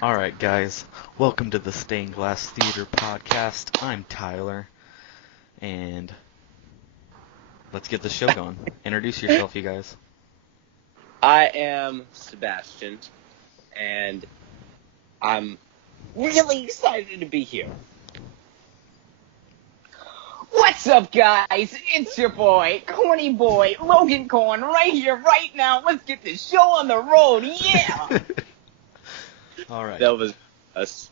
Alright, guys, welcome to the Stained Glass Theater podcast. I'm Tyler, and let's get the show going. Introduce yourself, you guys. I am Sebastian, and I'm really excited to be here. What's up, guys? It's your boy, Corny Boy, Logan Corn, right here, right now. Let's get this show on the road, yeah! Alright. That was us.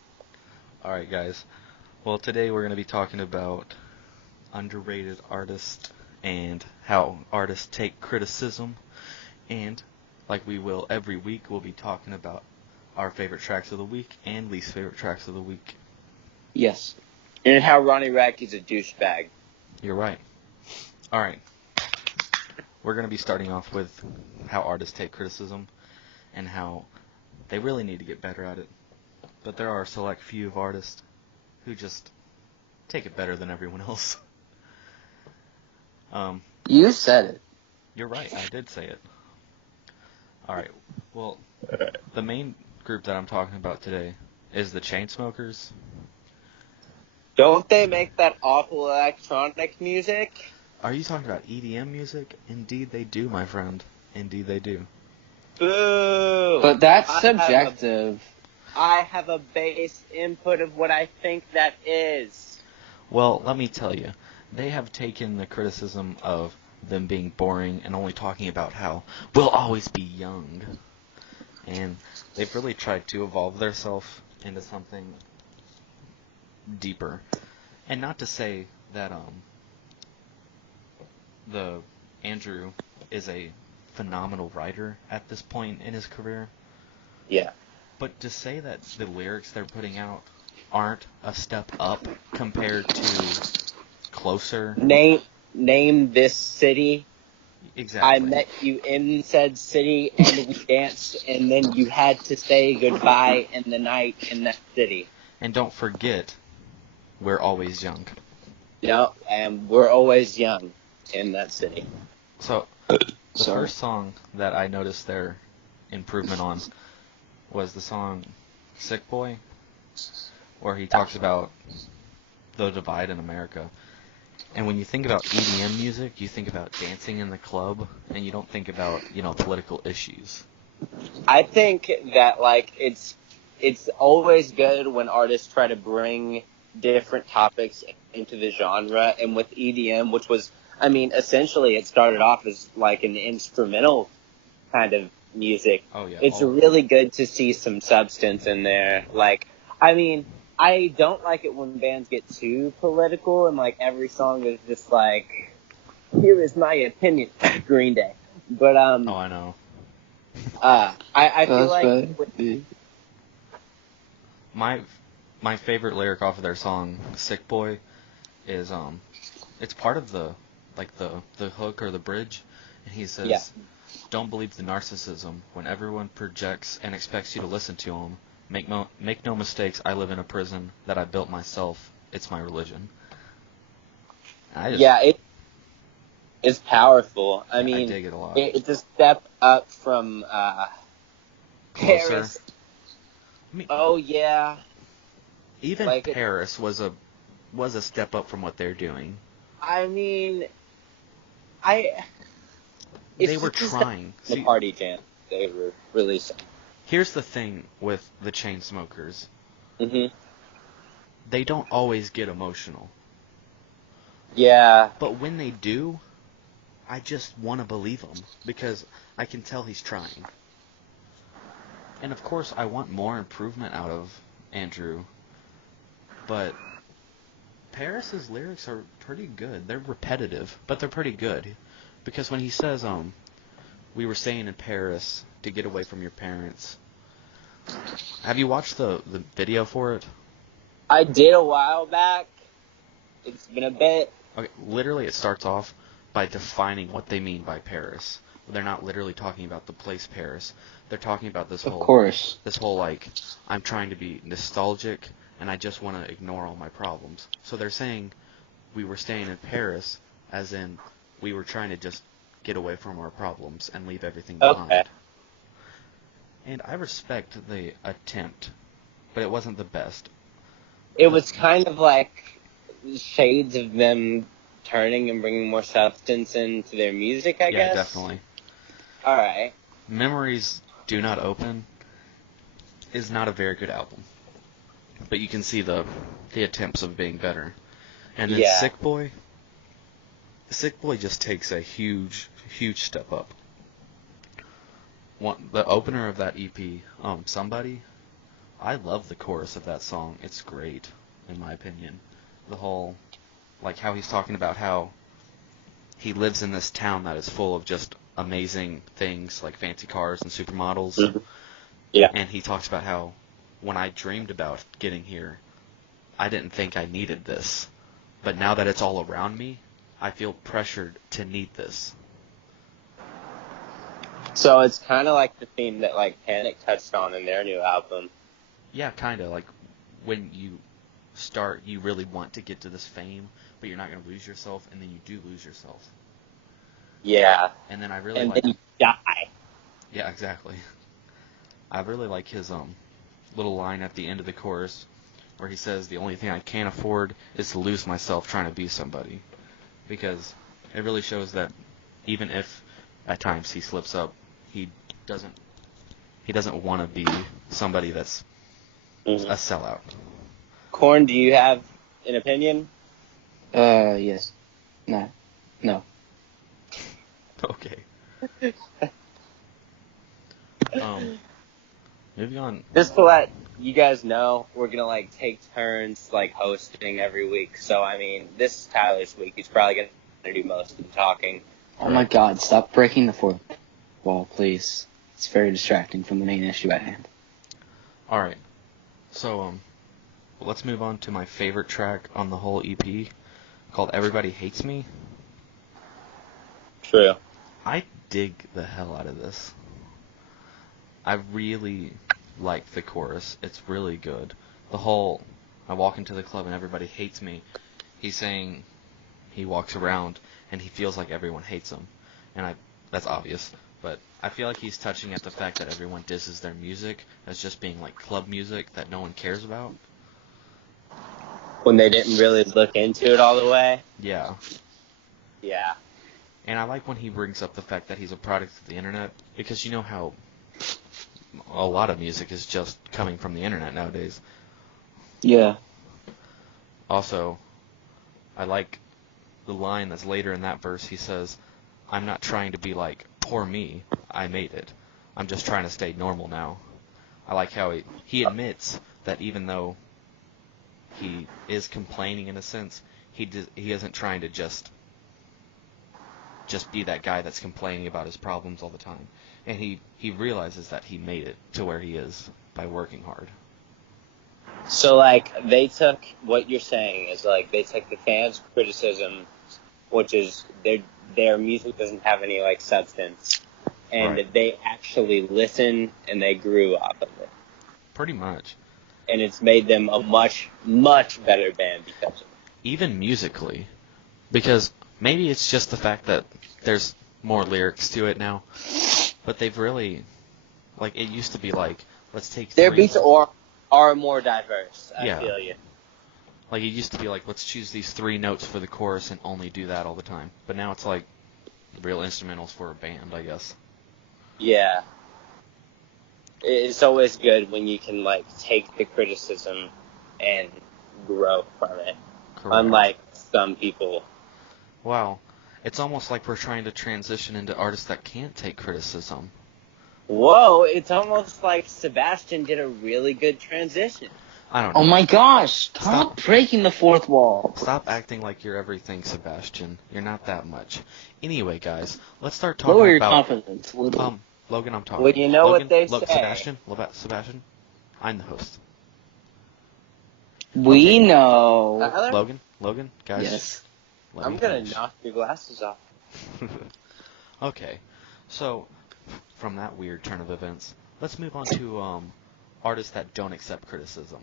Alright, guys. Well, today we're going to be talking about underrated artists and how artists take criticism. And, like we will every week, we'll be talking about our favorite tracks of the week and least favorite tracks of the week. Yes. And how Ronnie Rackey's a douchebag. You're right. Alright. We're going to be starting off with how artists take criticism and how they really need to get better at it. But there are a select few of artists who just take it better than everyone else. You said it. You're right, I did say it. Alright, well, the main group that I'm talking about today is the Chainsmokers. Don't they make that awful electronic music? Are you talking about EDM music? Indeed they do, my friend. Indeed they do. Boo! But that's subjective. I have a base input of what I think that is. Well, let me tell you, they have taken the criticism of them being boring and only talking about how we'll always be young. And they've really tried to evolve themselves into something deeper. And not to say that the Andrew is a phenomenal writer at this point in his career. Yeah. But to say that the lyrics they're putting out aren't a step up compared to Closer. Name this city. Exactly. I met you in said city, and we danced, and then you had to say goodbye in the night in that city. And don't forget, we're always young. Yeah, and we're always young in that city. So, the first song that I noticed their improvement on was the song Sick Boy, where he talks about the divide in America. And when you think about EDM music, you think about dancing in the club, and you don't think about, political issues. I think that, it's always good when artists try to bring different topics into the genre, and with EDM, which was, essentially it started off as, an instrumental kind of music. Oh, yeah. It's really good to see some substance in there. I don't like it when bands get too political and, every song is just here is my opinion, Green Day. But, Oh, I know. I feel like... My favorite lyric off of their song, Sick Boy, is, it's part of the hook or the bridge, and he says, Yeah. Don't believe the narcissism when everyone projects and expects you to listen to them. Make no mistakes, I live in a prison that I built myself. It's my religion. It's powerful. I dig it a lot. It's a step up from Closer. Paris. Oh yeah. Even Paris was a step up from what they're doing. They were trying. The party jam they were releasing. Here's the thing with the Chainsmokers. Mhm. They don't always get emotional. Yeah. But when they do, I just want to believe him because I can tell he's trying. And of course, I want more improvement out of Andrew. But Paris's lyrics are pretty good. They're repetitive, but they're pretty good. Because when he says, we were staying in Paris to get away from your parents. Have you watched the video for it? I did a while back. It's been a bit. Okay, literally it starts off by defining what they mean by Paris. They're not literally talking about the place Paris. They're talking about this whole I'm trying to be nostalgic and I just want to ignore all my problems. So they're saying we were staying in Paris as in we were trying to just get away from our problems and leave everything behind. Okay. And I respect the attempt, but it wasn't the best. It was kind of like shades of them turning and bringing more substance into their music, I guess. Yeah, definitely. All right. Memories Do Not Open is not a very good album, but you can see the attempts of being better. And then Yeah. Sick Boy just takes a huge step up. The opener of that EP, Somebody, I love the chorus of that song. It's great, in my opinion. The whole, like how he's talking about how he lives in this town that is full of just amazing things, like fancy cars and supermodels. Mm-hmm. Yeah. And he talks about how when I dreamed about getting here, I didn't think I needed this. But now that it's all around me, I feel pressured to need this. So it's kind of like the theme that like Panic touched on in their new album. Yeah, kind of. Like when you start, you really want to get to this fame, but you're not going to lose yourself, and then you do lose yourself. Yeah. And then I really and like... then you die. Yeah, exactly. I really like his little line at the end of the chorus where he says, the only thing I can't afford is to lose myself trying to be somebody. Because it really shows that even if at times he slips up, he doesn't want to be somebody that's a sellout. Korn, do you have an opinion? Yes. No. Okay. Moving on. Just to let you guys know, we're gonna like take turns like hosting every week. So I mean, this is Tyler's week. He's probably gonna do most of the talking. Oh my God! Stop breaking the fourth wall, please. It's very distracting from the main issue at hand. All right. So let's move on to my favorite track on the whole EP, called "Everybody Hates Me." True. I dig the hell out of this. I really like the chorus. It's really good. The whole, I walk into the club and everybody hates me. He's saying he walks around and he feels like everyone hates him. And that's obvious. But I feel like he's touching at the fact that everyone disses their music as just being like club music that no one cares about. When they didn't really look into it all the way. Yeah. Yeah. And I like when he brings up the fact that he's a product of the internet, because you know how a lot of music is just coming from the internet nowadays. Yeah. Also, I like the line that's later in that verse. He says, I'm not trying to be like, poor me, I made it. I'm just trying to stay normal now. I like how he admits that even though he is complaining in a sense, he isn't trying to just be that guy that's complaining about his problems all the time. And he realizes that he made it to where he is by working hard. So, like, they took what you're saying is, like, they took the fans' criticism, which is their music doesn't have any, like, substance, and Right. they actually listen and they grew off of it. Pretty much. And it's made them a much, much better band because of it. Even musically. Because maybe it's just the fact that there's more lyrics to it now, but they've really, like, it used to be like, let's take Their three... beats are more diverse, I feel you. Like, it used to be like, let's choose these 3 notes for the chorus and only do that all the time. But now it's like real instrumentals for a band, I guess. Yeah. It's always good when you can, like, take the criticism and grow from it. Correct. Unlike some people. Wow. It's almost like we're trying to transition into artists that can't take criticism. Whoa, it's almost like Sebastian did a really good transition. I don't know. Oh my gosh! Stop breaking the fourth wall. Stop acting like you're everything, Sebastian. You're not that much. Anyway, guys, let's start talking Lower your about... confidence a little. Logan, I'm talking. Well, you know Logan, what they look, say. Sebastian, I'm the host. We know. Tyler? Logan, guys. Yes. let I'm me gonna finish. knock your glasses off. Okay, so from that weird turn of events, let's move on to artists that don't accept criticism.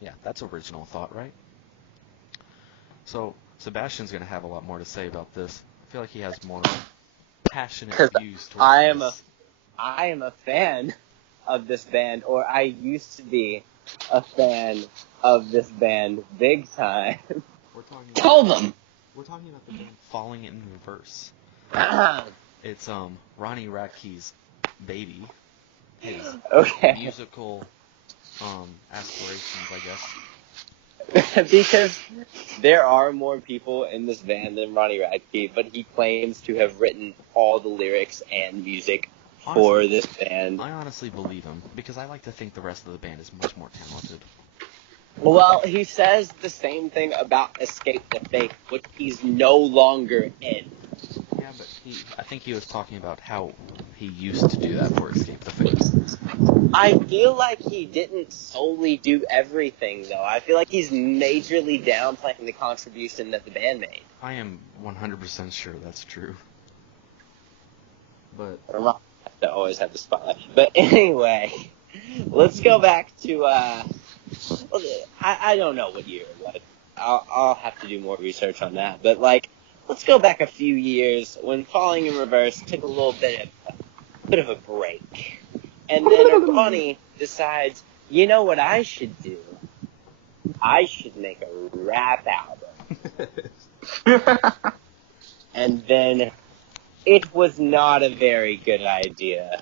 Yeah, that's original thought, right? So Sebastian's gonna have a lot more to say about this. I feel like he has more passionate 'Cause views towards I this. am a fan. of this band, or I used to be a fan of this band big time. Tell them. We're talking about the band Falling in Reverse. It's Ronnie Radke's baby. His Okay. musical aspirations, I guess. Because there are more people in this band than Ronnie Radke, but he claims to have written all the lyrics and music for Honestly, this band. I honestly believe him, because I like to think the rest of the band is much more talented. Well, he says the same thing about Escape the Fate, which he's no longer in. Yeah, but I think he was talking about how he used to do that for Escape the Fate. I feel like he didn't solely do everything, though. I feel like he's majorly downplaying the contribution that the band made. I am 100% sure that's true. But I always have the spotlight. But anyway, let's go back to, I don't know what year it was. I'll have to do more research on that. But, like, let's go back a few years when Falling in Reverse took a little bit of a break. And then Ronnie decides, you know what I should do? I should make a rap album. And then it was not a very good idea.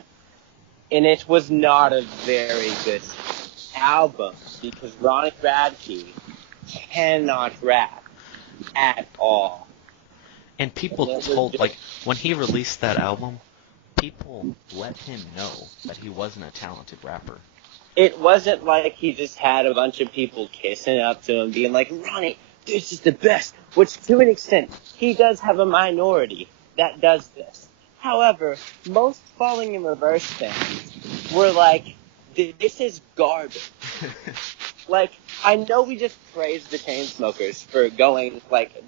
And it was not a very good album because Ronnie Radke cannot rap at all. And people told, like, when he released that album, people let him know that he wasn't a talented rapper. It wasn't like he just had a bunch of people kissing up to him, being like, Ronnie, this is the best. Which, to an extent, he does have a minority that does this. However, most Falling in Reverse fans were like, this is garbage. Like, I know we just praised the Chainsmokers for going, like,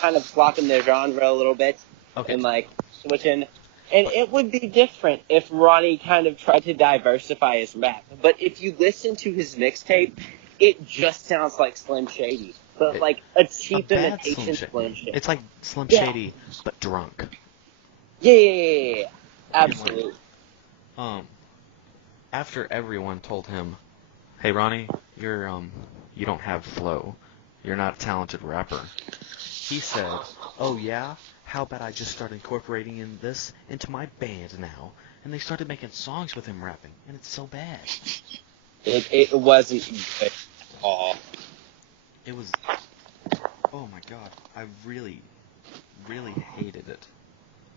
kind of flopping their genre a little bit. Okay. And, like, switching. And it would be different if Ronnie kind of tried to diversify his rap. But if you listen to his mixtape, it just sounds like Slim Shady. But, like, a cheap imitation Slim Shady. It's like Slim Shady, but drunk. Yeah. Absolutely. After everyone told him, hey, Ronnie, you don't have flow. You're not a talented rapper. He said, oh, yeah? How about I just start incorporating into my band now? And they started making songs with him rapping, and it's so bad. It wasn't good at all. It was, oh my god, I really, really hated it.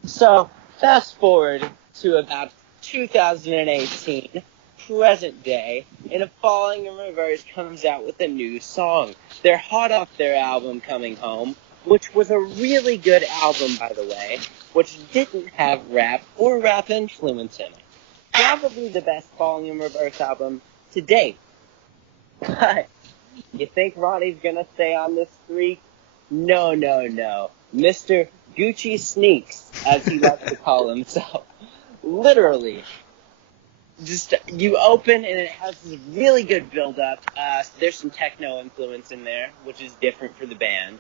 So, fast forward to about 2018, present day, and Falling in Reverse comes out with a new song. They're hot off their album Coming Home, which was a really good album, by the way, which didn't have rap or rap influence in it. Probably the best Falling in Reverse album to date. But you think Ronnie's gonna stay on this streak? No. Mr. Gucci Sneaks, as he likes to call himself. Literally. Just, you open and it has this really good build-up. There's some techno influence in there, which is different for the band.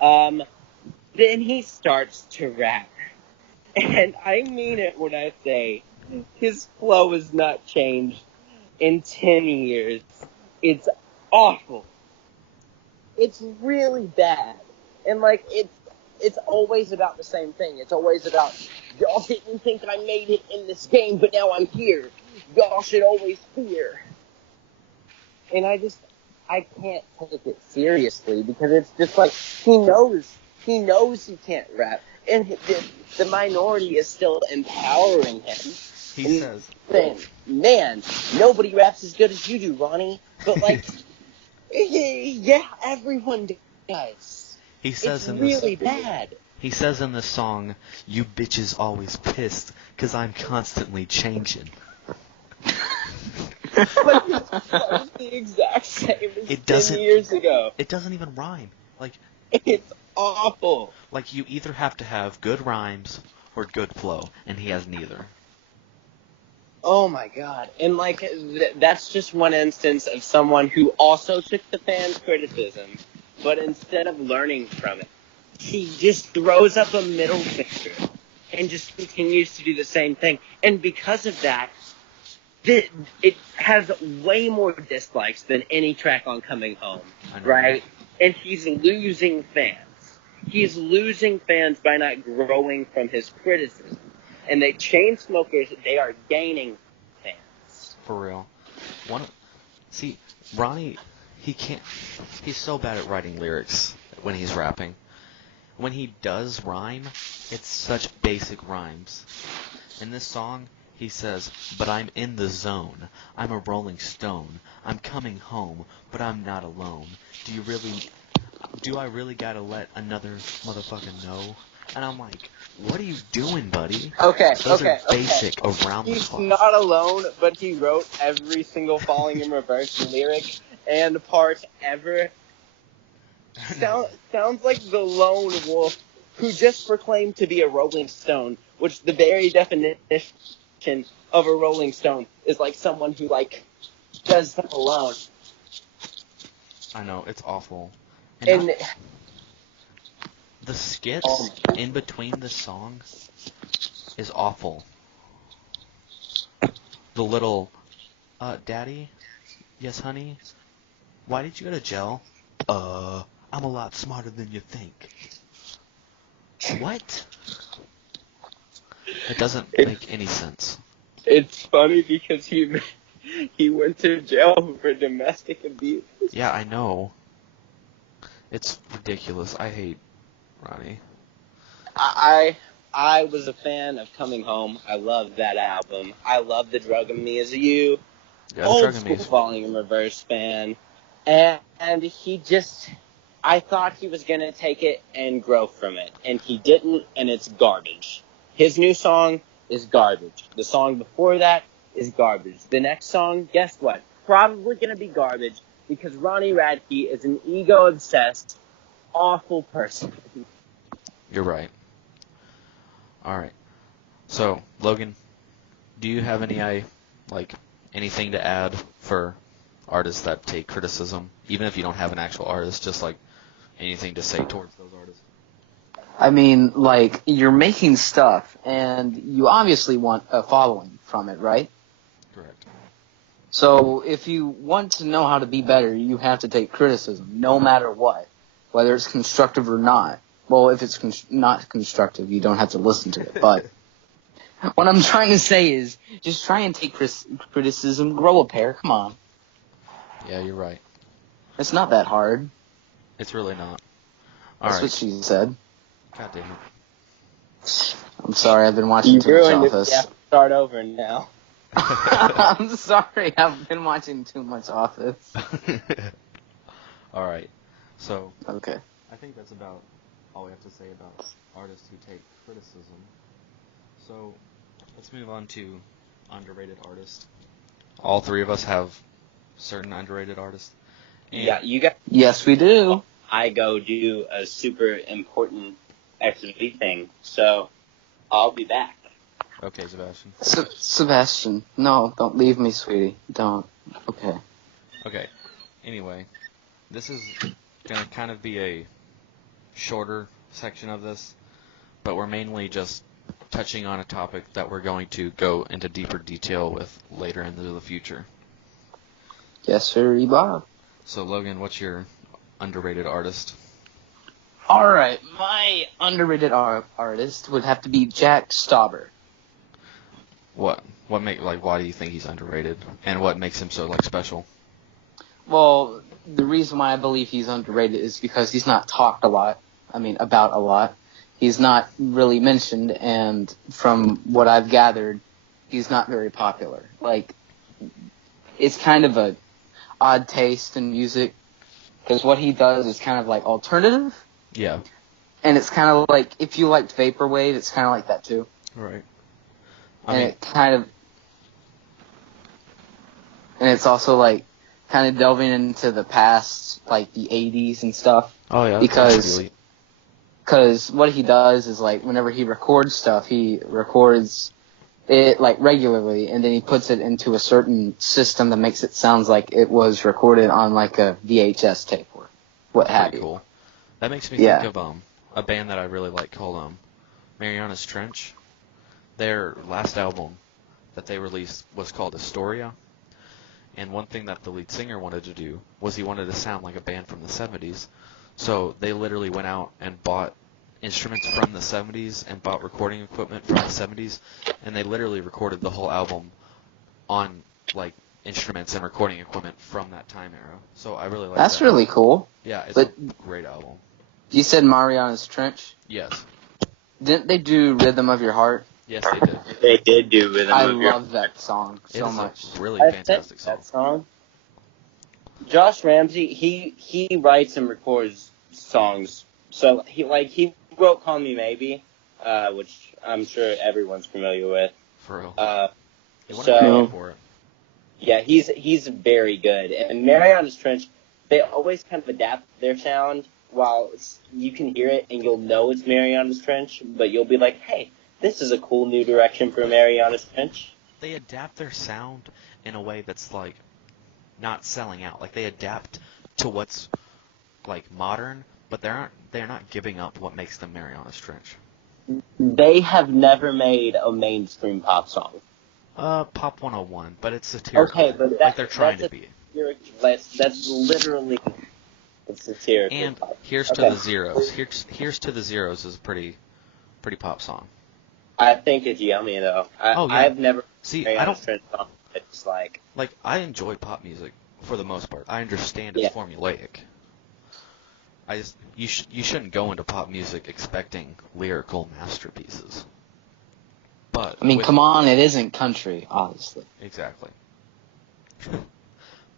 Then he starts to rap. And I mean it when I say his flow has not changed in 10 years. It's awful. It's really bad. And, like, it's always about the same thing. It's always about, y'all didn't think I made it in this game, but now I'm here. Y'all should always fear. And I can't take it seriously because it's just like, he knows he can't rap. And the minority is still empowering him. He says, saying, man, nobody raps as good as you do, Ronnie. But, like, yeah, everyone does. He says it's really bad. He says in this song, you bitches always pissed, 'cause I'm constantly changing. But his flow's the exact same as 10 years ago. It doesn't even rhyme. Like, it's awful. Like, you either have to have good rhymes or good flow, and he has neither. Oh my god. And, like, that's just one instance of someone who also took the fans' criticism, but instead of learning from it, he just throws up a middle finger and just continues to do the same thing. And because of that, it has way more dislikes than any track on Coming Home, I know. right? And he's losing fans. He's losing fans by not growing from his criticism. And the Chainsmokers, they are gaining fans. For real. See, Ronnie, he's so bad at writing lyrics when he's rapping. When he does rhyme, it's such basic rhymes. In this song, he says, "But I'm in the zone. I'm a rolling stone. I'm coming home, but I'm not alone. Do I really gotta let another motherfucker know?" And I'm like, what are you doing, buddy? Those are basic around the He's clock. not alone, but he wrote every single Falling in Reverse lyric and part ever. Sounds like the lone wolf who just proclaimed to be a Rolling Stone, which the very definition of a Rolling Stone is like someone who like does stuff alone. I know, it's awful. And the skits in between the songs is awful. The little, Daddy? Yes, honey? Why did you go to jail? I'm a lot smarter than you think. What? It doesn't make any sense. it's funny because he went to jail for domestic abuse. Yeah, I know. It's ridiculous. I hate Ronnie. I was a fan of Coming Home. I loved that album. I love The Drug in Me Is You. Yeah, Old Drug in school Me is- Falling in Reverse fan. And he just, I thought he was going to take it and grow from it. And he didn't, and it's garbage. His new song is garbage. The song before that is garbage. The next song, guess what? Probably going to be garbage because Ronnie Radke is an ego-obsessed, awful person. You're right. Alright. So, Logan, do you have anything to add for artists that take criticism? Even if you don't have an actual artist, just like anything to say towards those artists? I mean, like, you're making stuff, and you obviously want a following from it, right? Correct. So if you want to know how to be better, you have to take criticism, no matter what, whether it's constructive or not. Well, if it's not constructive, you don't have to listen to it. But what I'm trying to say is, just try and take criticism, grow a pair. Come on, Yeah, you're right. it's not that hard. It's really not. That's Alright. what she said. God damn it. I'm sorry, I've been watching You too much ruined it. Office. You have to start over now. I'm sorry, I've been watching too much Office. Alright. So, Okay. I think that's about all we have to say about artists who take criticism. So, let's move on to underrated artists. All three of us have certain underrated artists. And Yeah, you got. Yes, we do. I go do a super important activity thing, so I'll be back. Okay, Sebastian. Sebastian, no, don't leave me, sweetie. Don't. Okay. Okay. Anyway, this is going to kind of be a shorter section of this, but we're mainly just touching on a topic that we're going to go into deeper detail with later into the future. Yes, sir, Bob. So, Logan, what's your underrated artist? Alright, my underrated artist would have to be Jack Stauber. Why do you think he's underrated? And what makes him so, special? Well, the reason why I believe he's underrated is because he's not talked about a lot. He's not really mentioned, and from what I've gathered, he's not very popular. It's kind of a odd taste in music, because what he does is kind of alternative. Yeah. And it's kind of like, if you liked Vaporwave, it's kind of like that too. Right. And it's also kind of delving into the past, like the 80s and stuff. Oh, yeah. Because what he does is, whenever he records stuff, he records it, regularly, and then he puts it into a certain system that makes it sound like it was recorded on, a VHS tape or what have you. Cool. That makes me think of a band that I really like called Mariana's Trench. Their last album that they released was called Astoria. And one thing that the lead singer wanted to do was he wanted to sound like a band from the 70s. So they literally went out and bought instruments from the 70s and bought recording equipment from the 70s, and they literally recorded the whole album on like instruments and recording equipment from that time era. So I really like that. That's really cool. Yeah, it's But a great album. you said Mariana's Trench? Yes. Didn't they do Rhythm of Your Heart? Yes, they did. They did do Rhythm I of Your love that song It so is much. a really I fantastic think song. that song. Josh Ramsey, he writes and records songs. So he wrote "Call Me Maybe," which I'm sure everyone's familiar with. For real. You want to So pay for it. yeah, he's very good. And Mariana's Trench, they always kind of adapt their sound. While you can hear it and you'll know it's Mariana's Trench, but you'll be like, hey, this is a cool new direction for Mariana's Trench. They adapt their sound in a way that's like not selling out. Like they adapt to what's like modern, but they're not giving up what makes them Mariana's Trench. They have never made a mainstream pop song. Pop 101, but it's satirical. Okay, but like they're trying to be. That's literally satirical. And Here's to Okay. the Zeros. Here's to the Zeros is a pretty pop song. I think it's yummy though. Oh, yeah. I've never See, heard I don't Mariana's Trench song. It's like I enjoy pop music for the most part. I understand it's Yeah. formulaic. You shouldn't go into pop music expecting lyrical masterpieces. But I mean, come on, it isn't country, obviously. Exactly.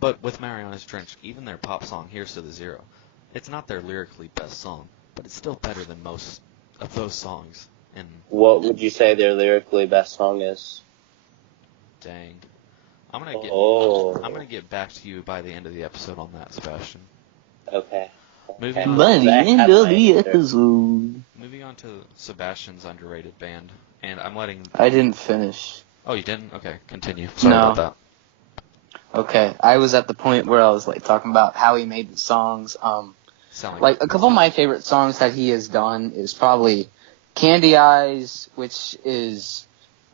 But with Mariana's Trench, even their pop song, Here's to the Zero, it's not their lyrically best song, but it's still better than most of those songs. And what would you say their lyrically best song is? dang, I'm gonna get back to you by the end of the episode on that, Sebastian. Okay. Moving Okay. on. By the Zach end had of my the answer. episode. Moving on to Sebastian's underrated band, and I'm letting. I didn't finish. Oh, you didn't? Okay, continue. Sorry No. about that. Okay, I was at the point where I was like talking about how he made the songs. Sound Like a couple of my favorite songs that he has done is probably Candy Eyes, which is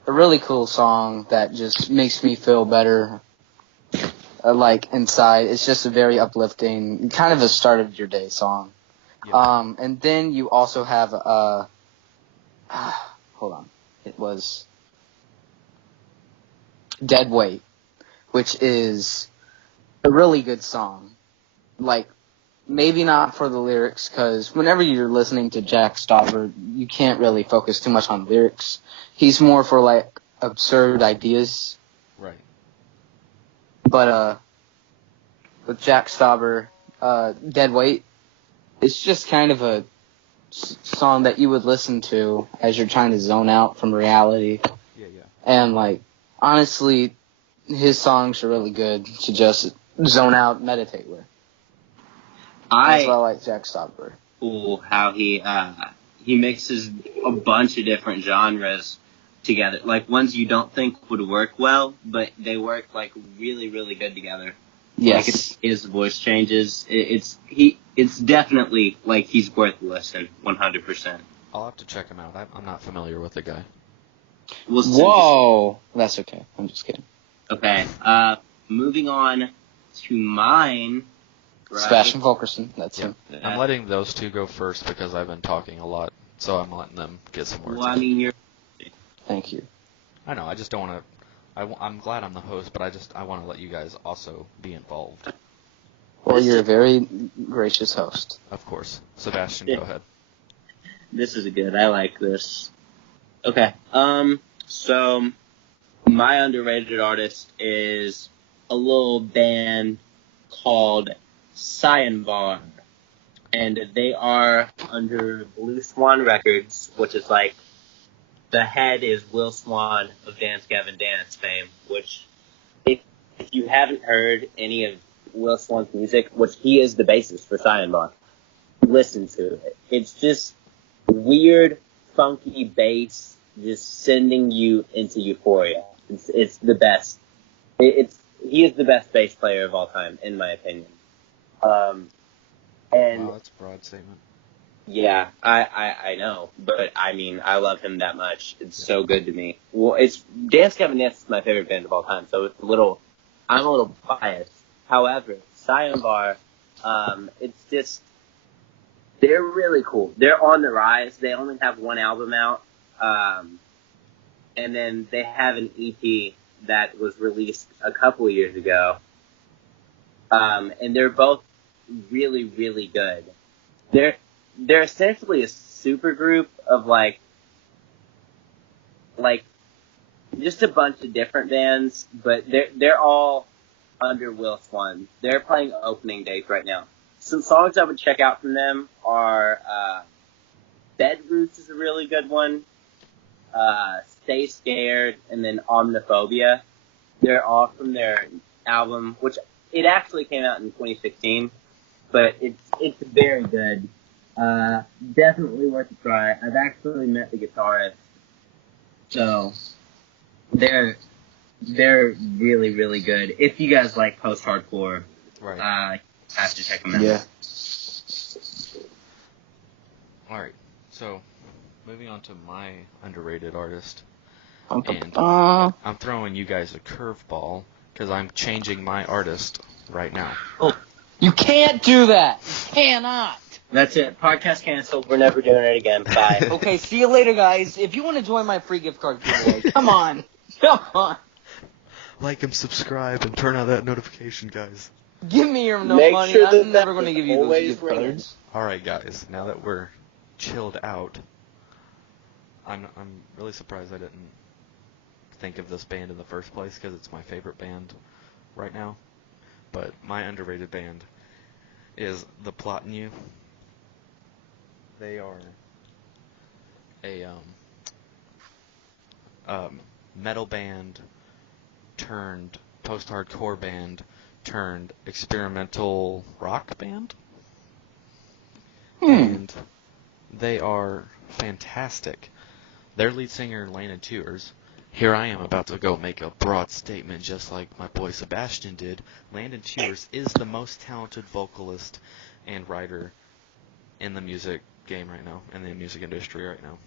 a really cool song that just makes me feel better. Like inside, it's just a very uplifting, kind of a start of your day song. Yeah. And then you also have hold on, it was Dead Weight, which is a really good song. Like, maybe not for the lyrics, because whenever you're listening to Jack Stauber, you can't really focus too much on lyrics. He's more for, like, absurd ideas. Right. But, with Jack Stauber, Dead Weight, it's just kind of a song that you would listen to as you're trying to zone out from reality. Yeah. And, like, honestly, his songs are really good to just zone out, meditate with. That's why I like Jack Stauber. Cool how he mixes a bunch of different genres together, like ones you don't think would work well, but they work like really, really good together. Yes. Like his voice changes. It's definitely like he's worth a listen, 100%. I'll have to check him out. I'm not familiar with the guy. We'll send you- Whoa! That's okay. I'm just kidding. Okay. Moving on to mine. Right? Sebastian Fulkerson. That's Yeah. him. I'm letting those two go first because I've been talking a lot, so I'm letting them get some words Well, I in. mean, you're. Thank you. I know, I just don't want to... I'm glad I'm the host, but I want to let you guys also be involved. Well, you're a very gracious host. Of course. Sebastian, Yeah. go ahead. This is good. I like this. Okay. So my underrated artist is a little band called Cyan Bar, and they are under Blue Swan Records, which is like the head is Will Swan of Dance Gavin Dance fame. Which, if you haven't heard any of Will Swan's music, which he is the bassist for Cyan Bar, listen to it. It's just weird, funky bass, just sending you into euphoria. It's the best. He is the best bass player of all time, in my opinion. And Wow, that's a broad statement. Yeah, I know, but I mean, I love him that much. It's so good to me. Well, it's Dance Gavin Dance is my favorite band of all time, so I'm a little biased. However, Sayonara, it's just, they're really cool. They're on the rise. They only have one album out, and then they have an EP that was released a couple years ago, and they're both really, really good. They're essentially a super group of like just a bunch of different bands, but they're all under Will Swan. They're playing opening dates right now. Some songs I would check out from them are Bed Roots is a really good one, Stay Scared, and then Omniphobia. They're all from their album, which it actually came out in 2016, but it's very good. Definitely worth a try. I've actually met the guitarist, so they're really, really good. If you guys like post-hardcore, Right. have to check them out. Yeah. Alright, so moving on to my underrated artist. And I'm throwing you guys a curveball because I'm changing my artist right now. you can't do that. You cannot. That's it. Podcast canceled. We're never doing it again. Bye. Okay, see you later, guys. If you want to join my free gift card giveaway, come on. Come on. Like and subscribe and turn on that notification, guys. Give me your Make money. sure I'm that never going to give you those always gift ringing. cards. Alright, guys, now that we're chilled out, I'm really surprised I didn't think of this band in the first place because it's my favorite band right now. But my underrated band is The Plot in You. They are a metal band turned post-hardcore band turned experimental rock band. And they are fantastic. Their lead singer, Landon Tewers, here I am about to go make a broad statement just like my boy Sebastian did. Landon Tewers is the most talented vocalist and writer in the music game right now, in the music industry right now.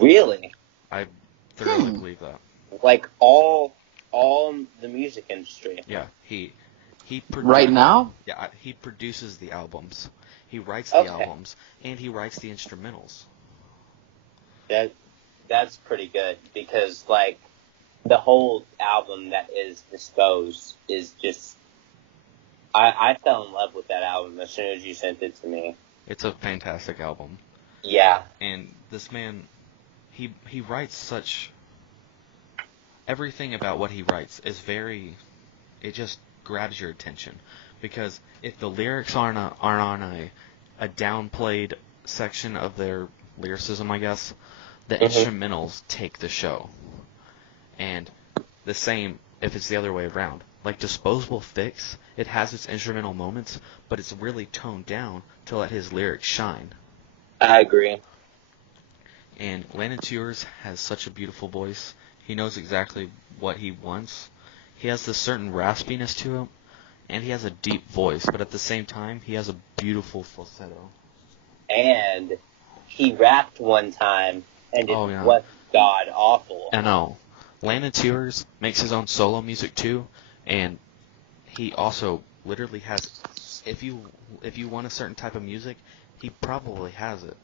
Really? I thoroughly believe that. Like all the music industry. Yeah, he Right now? Yeah, he produces the albums. He writes the albums, and he writes the instrumentals. That's pretty good because like the whole album that is Disposed is just I fell in love with that album as soon as you sent it to me. It's a fantastic album. Yeah. And this man, he writes such... Everything about what he writes is very... It just grabs your attention. Because if the lyrics aren't on a downplayed section of their lyricism, I guess, the instrumentals take the show. And the same if it's the other way around. Like Disposable Fix, it has its instrumental moments, but it's really toned down to let his lyrics shine. I agree. And Landon Tewers has such a beautiful voice. He knows exactly what he wants. He has this certain raspiness to him, and he has a deep voice, but at the same time, he has a beautiful falsetto. And he rapped one time, and it was god-awful. I know. Landon Tewers makes his own solo music, too, and he also literally has... If you want a certain type of music, he probably has it.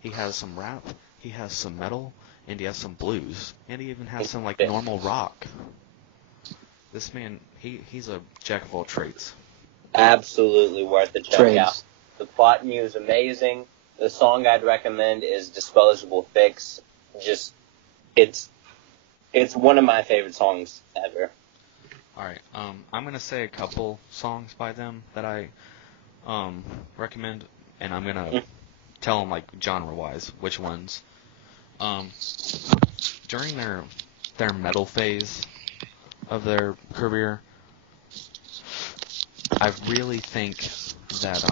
He has some rap, he has some metal, and he has some blues, and he even has some, like, normal rock. This man, he's a jack of all trades. Absolutely worth a check out. The Plot in You is amazing. The song I'd recommend is Disposable Fix. Just, it's one of my favorite songs ever. Alright, I'm going to say a couple songs by them that I recommend, and I'm going to tell them, like, genre-wise, which ones. During their metal phase of their career, I really think that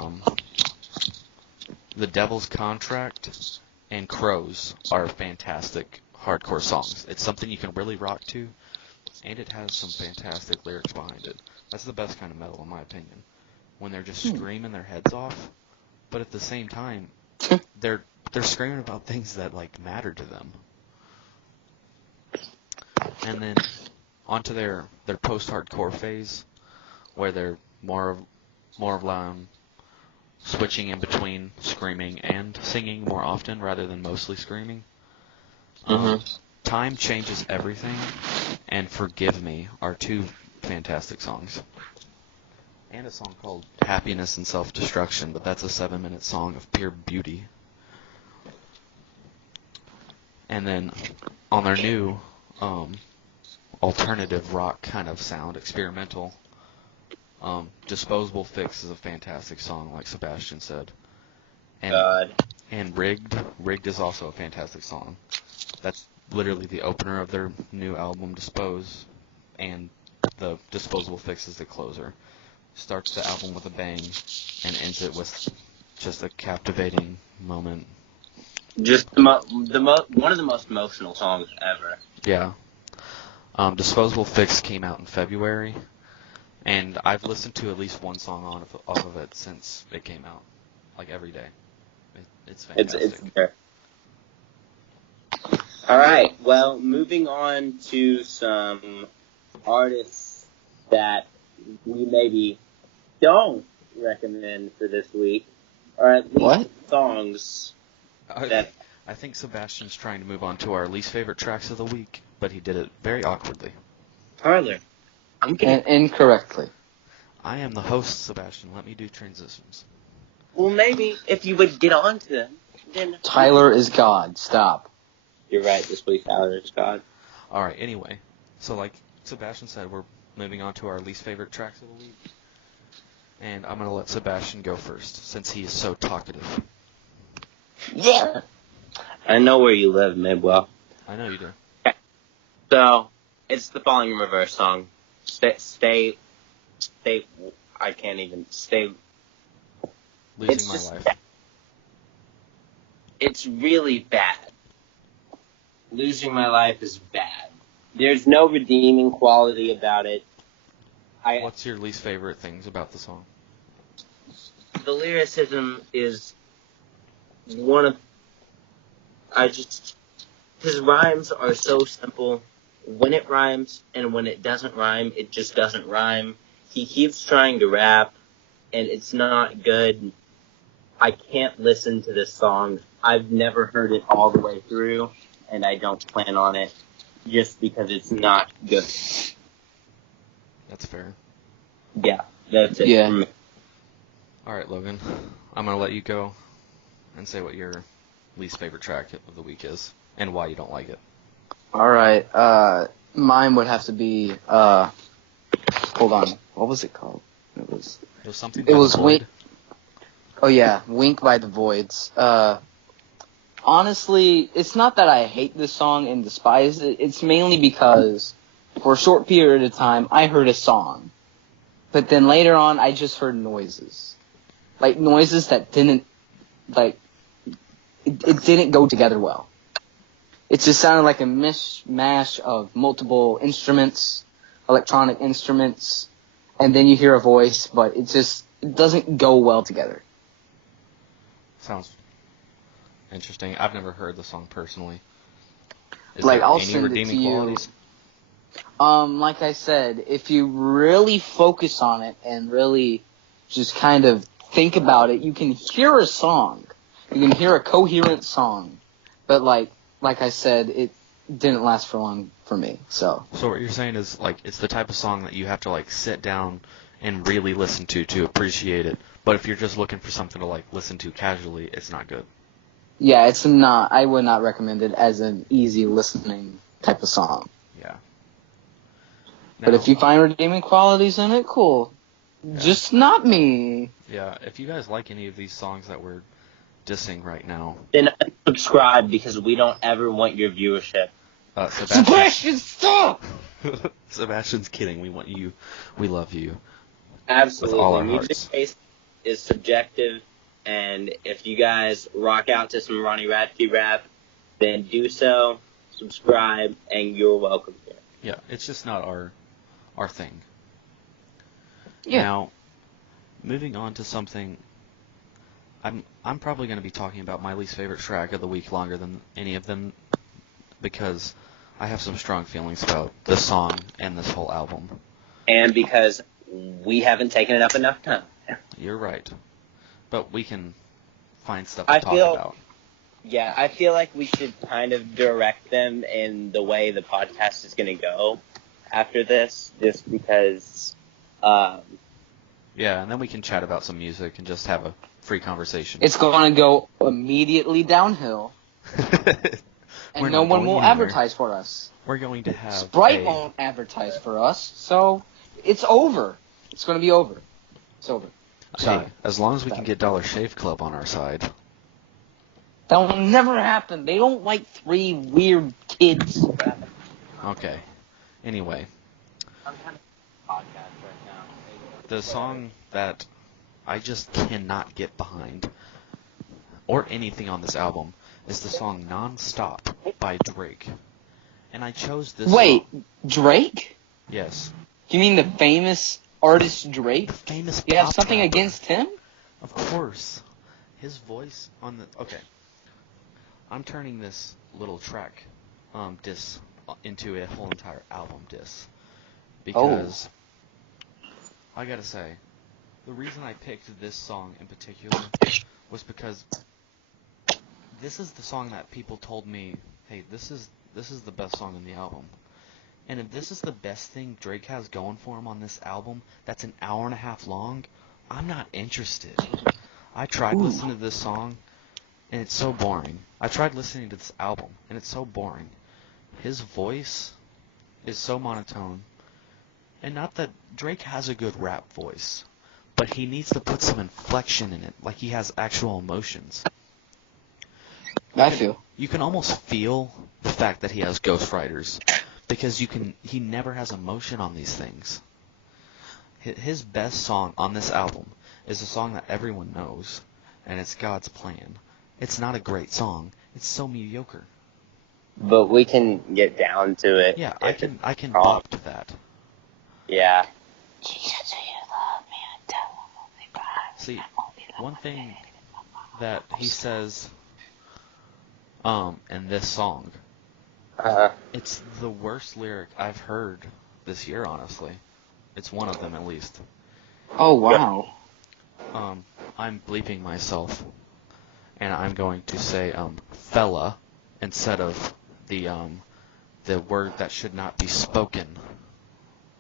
The Devil's Contract and Crows are fantastic hardcore songs. It's something you can really rock to, and it has some fantastic lyrics behind it. That's the best kind of metal, in my opinion. When they're just screaming their heads off, but at the same time, they're screaming about things that like matter to them. And then onto their post-hardcore phase, where they're more of switching in between screaming and singing more often rather than mostly screaming. Time Changes Everything and Forgive Me are two fantastic songs. And a song called Happiness and Self-Destruction, but that's a 7-minute song of pure beauty. And then on their new alternative rock kind of sound, experimental, Disposable Fix is a fantastic song, like Sebastian said. And Rigged is also a fantastic song. That's literally the opener of their new album, Dispose, and the Disposable Fix is the closer. Starts the album with a bang and ends it with just a captivating moment. Just one of the most emotional songs ever. Yeah. Disposable Fix came out in February, and I've listened to at least one song off of it since it came out, like every day. It's fantastic. It's there. All right. Well, moving on to some artists that we maybe don't recommend for this week, or at least songs that. I think Sebastian's trying to move on to our least favorite tracks of the week, but he did it very awkwardly. Tyler, I'm And incorrectly. I am the host, Sebastian. Let me do transitions. Well, maybe if you would get on to them, then... Tyler is God. Stop. You're right, this week Tyler is God. Alright, anyway. So like Sebastian said, we're moving on to our least favorite tracks of the week. And I'm going to let Sebastian go first, since he is so talkative. Yeah! I know where you live, Madwell. I know you do. Okay. So, it's the Falling in Reverse song. Stay, I can't even, stay... Losing My Life. It's really bad. Losing My Life is bad. There's no redeeming quality about it. What's your least favorite things about the song? The lyricism is one of... his rhymes are so simple. When it rhymes and when it doesn't rhyme, it just doesn't rhyme. He keeps trying to rap, and it's not good. I can't listen to this song. I've never heard it all the way through, and I don't plan on it, just because it's not good. That's fair. Yeah, that's it. Yeah. Alright, Logan. I'm going to let you go and say what your least favorite track of the week is, and why you don't like it. Alright, mine would have to be, hold on, what was it called? It was something. It was Wink. Oh yeah, Wink by the Voids. Honestly, it's not that I hate this song and despise it. It's mainly because for a short period of time I heard a song, but then later on I just heard noises, like noises that didn't, like, it didn't go together well. It just sounded like a mishmash of multiple instruments, electronic instruments, and then you hear a voice, but it doesn't go well together. Sounds interesting. I've never heard the song personally. Is Like, there I'll any send it redeeming to you. qualities? Like I said, if you really focus on it and really just kind of think about it, you can hear a song. You can hear a coherent song. But like I said, it didn't last for long for me, so. So what you're saying is, like, it's the type of song that you have to, like, sit down and really listen to appreciate it. But if you're just looking for something to, like, listen to casually, it's not good. Yeah, I would not recommend it as an easy listening type of song. Yeah. But if you find redeeming qualities in it, cool. Yeah. Just not me. Yeah, if you guys like any of these songs that we're dissing right now, Then unsubscribe, because we don't ever want your viewership. Sebastian, stop! Sebastian's kidding. We want you. We love you. Absolutely. With all our Music hearts. taste is subjective, and if you guys rock out to some Ronnie Radke rap, then do so, subscribe, and you're welcome here. Yeah, it's just not our thing. Yeah. Now, moving on to something I'm probably going to be talking about my least favorite track of the week longer than any of them because I have some strong feelings about this song and this whole album. And because we haven't taken up enough time. You're right. But we can find stuff to talk about. Yeah, I feel like we should kind of direct them in the way the podcast is going to go after this, just because... Yeah, and then we can chat about some music and just have a free conversation. It's going to go immediately downhill. And no one will advertise for us. We're going to have Sprite won't advertise for us, so it's over. It's going to be over. It's over. Sorry. Hey, as long as we can get Dollar Shave Club on our side. That will never happen. They don't like 3 weird kids. Okay. Anyway. I'm kind of podcast right now. The song that I just cannot get behind, or anything on this album, is the song Non-Stop by Drake. And I chose this Wait, song. Drake? Yes. You mean the famous artist Drake? The famous You have pop something rapper. against him? Of course. His voice on the... Okay. I'm turning this little track diss into a whole entire album diss. Because, I gotta say, the reason I picked this song in particular was because this is the song that people told me, hey, this is the best song in the album. And if this is the best thing Drake has going for him on this album, that's an hour and a half long, I'm not interested. I tried listening to this song, and it's so boring. I tried listening to this album, and it's so boring. His voice is so monotone. And not that Drake has a good rap voice, but he needs to put some inflection in it, like he has actual emotions. You can almost feel the fact that he has ghostwriters, because he never has emotion on these things. His best song on this album is a song that everyone knows, and it's God's Plan. It's not a great song. It's so mediocre. But we can get down to it. Yeah, I can bop to that. Yeah. See, one thing that he says in this song, it's the worst lyric I've heard this year, honestly. It's one of them, at least. Oh, wow. I'm bleeping myself, and I'm going to say fella instead of the word that should not be spoken.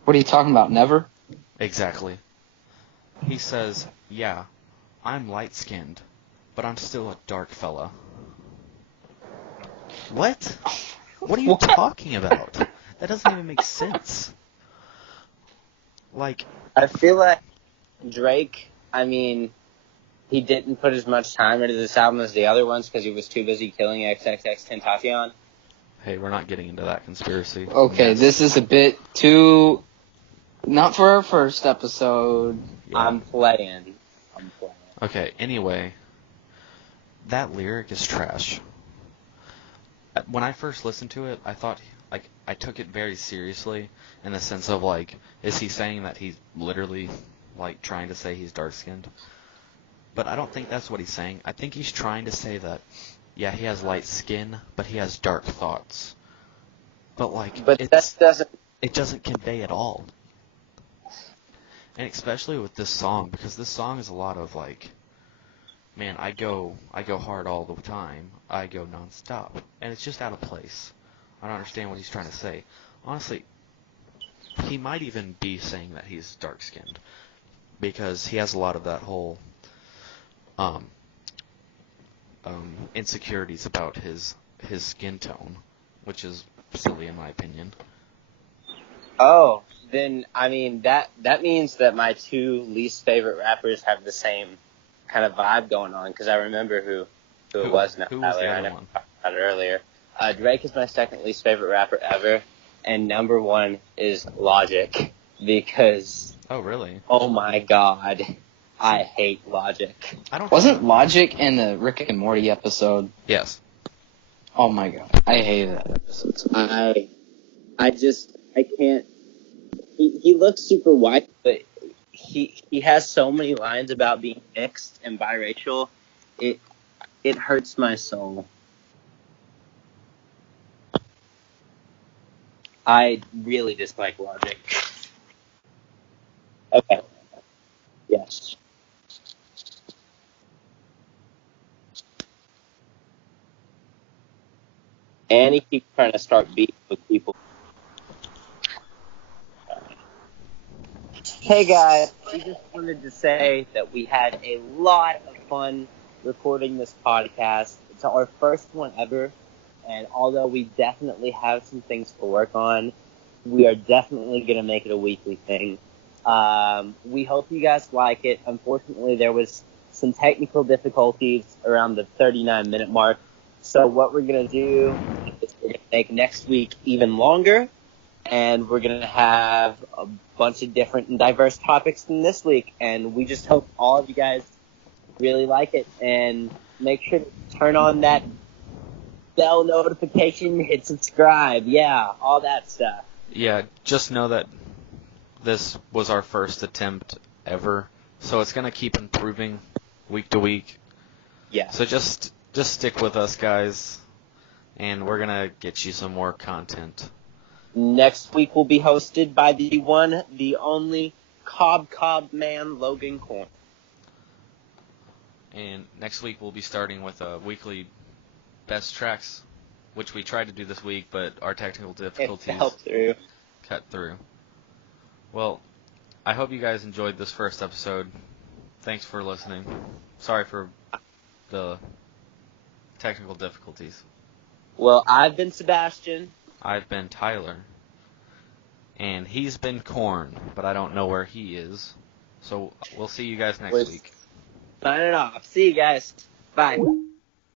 What are you talking about, never? Exactly. He says, yeah, I'm light-skinned, but I'm still a dark fella. What? What are you talking about? That doesn't even make sense. Like, I feel like Drake, I mean, he didn't put as much time into this album as the other ones because he was too busy killing XXXTentacion. hey, we're not getting into that conspiracy. Okay, this is a bit too... Not for our first episode. Yeah. I'm playing. Okay, anyway, that lyric is trash. When I first listened to it, I thought, like, I took it very seriously in the sense of, like, is he saying that he's literally, like, trying to say he's dark-skinned? But I don't think that's what he's saying. I think he's trying to say that, yeah, he has light skin, but he has dark thoughts. But, like, it doesn't convey at all. And especially with this song, because this song is a lot of, like, man, I go hard all the time. I go nonstop. And it's just out of place. I don't understand what he's trying to say. Honestly, he might even be saying that he's dark-skinned. Because he has a lot of that whole insecurities about his skin tone, which is silly in my opinion. Oh, then, I mean, that means that my two least favorite rappers have the same kind of vibe going on, because I remember who it was now. Who was the I other never one? talked about it earlier. Drake is my second least favorite rapper ever, and number one is Logic, because... Oh, really? Oh my god, I hate Logic. Wasn't Logic in the Rick and Morty episode? Yes. Oh my god, I hated that episode. I can't. He looks super white, but he has so many lines about being mixed and biracial, it hurts my soul. I really dislike logic. Okay. Yes. And he keeps trying to start beef with people. Hey guys, we just wanted to say that we had a lot of fun recording this podcast. It's our first one ever, and although we definitely have some things to work on, we are definitely going to make it a weekly thing. We hope you guys like it. Unfortunately, there was some technical difficulties around the 39-minute mark. So what we're going to do is we're going to make next week even longer, and we're going to have a bunch of different and diverse topics than this week. And we just hope all of you guys really like it. And make sure to turn on that bell notification, hit subscribe. Yeah, all that stuff. Yeah, just know that this was our first attempt ever, so it's going to keep improving week to week. Yeah. So just stick with us, guys, and we're going to get you some more content. Next week will be hosted by the one, the only Cobb man, Logan Corn. And next week we'll be starting with a weekly best tracks, which we tried to do this week, but our technical difficulties cut through. Well, I hope you guys enjoyed this first episode. Thanks for listening. Sorry for the technical difficulties. Well, I've been Sebastian. I've been Tyler. And he's been Corn, but I don't know where he is. So we'll see you guys next week. Signing off. See you guys. Bye.